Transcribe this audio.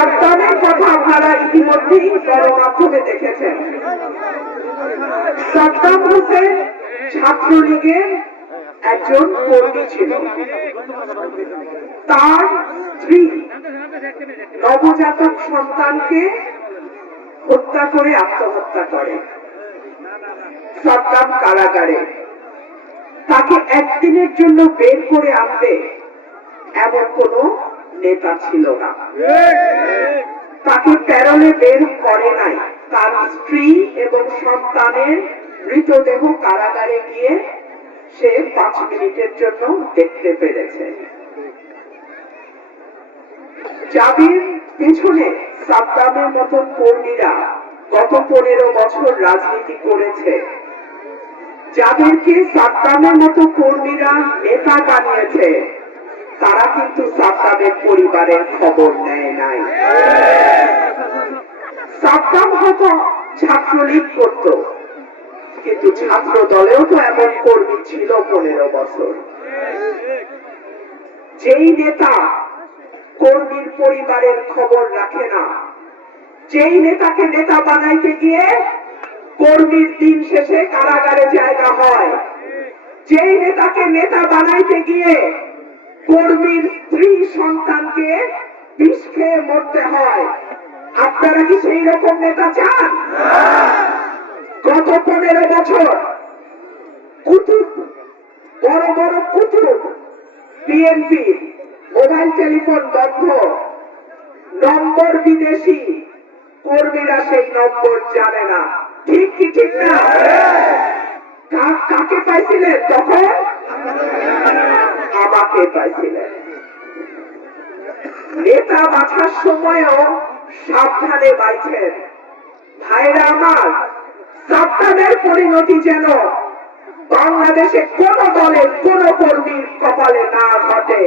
সাদ্দামের কথা আপনারা ইতিমধ্যেই গণমাধ্যমে দেখেছেন। সাদ্দাম হোসেন ছাত্রলীগের একজন কর্মী ছিল। তার স্ত্রী নবজাতক সন্তানকে হত্যা করে আত্মহত্যা করে। সাদ্দাম কারাগারে। তাকে একদিনের জন্য বের করে আনবে এমন কোন নেতা ছিল না। তাকে প্যারোলে বের করে নাই। তার স্ত্রী এবং সন্তানের মৃতদেহ কারাগারে গিয়ে সে 5 মিনিটের জন্য দেখতে পেরেছে। যাদের পেছনে সাদ্দামের মতন কর্মীরা গত 15 বছর রাজনীতি করেছে, যাদেরকে সাদ্দামের মতো কর্মীরা নেতা বানিয়েছে, তারা কিন্তু সাদ্দামের পরিবারের খবর নেয় নাই। সাদ্দাম হয়তো ছাত্রলীগ করত, কিন্তু ছাত্র দলেও তো এমন কর্মী ছিল 15 বছর। যেই নেতা কর্মীর পরিবারের খবর রাখে না, যেই নেতাকে নেতা বানাইতে গিয়ে কর্মীর দিন শেষে কারাগারে জায়গা হয়, যেই নেতাকে নেতা বানাইতে গিয়ে কর্মীর স্ত্রী সন্তানকে বিষ খেয়ে মরতে হয়, আপনারা কি সেই রকম নেতা চান? গত 15 বছর কুতুব, বড় বড় কুতুব বিএনপি মোবাইল টেলিফোন বন্ধ, নম্বর বিদেশি, কর্মীরা সেই নম্বর জানে না। ঠিক কি ঠিক না? কাকে পাইছিলেন তখন? আমাকে পাইছিলেন। নেতা বাছার সময়ও সাবধানে বাইছেন। ভাইরা আমার, সাবধানের পরিণতি যেন বাংলাদেশে কোন দলের কোন কর্মীর কপালে না ঘটে।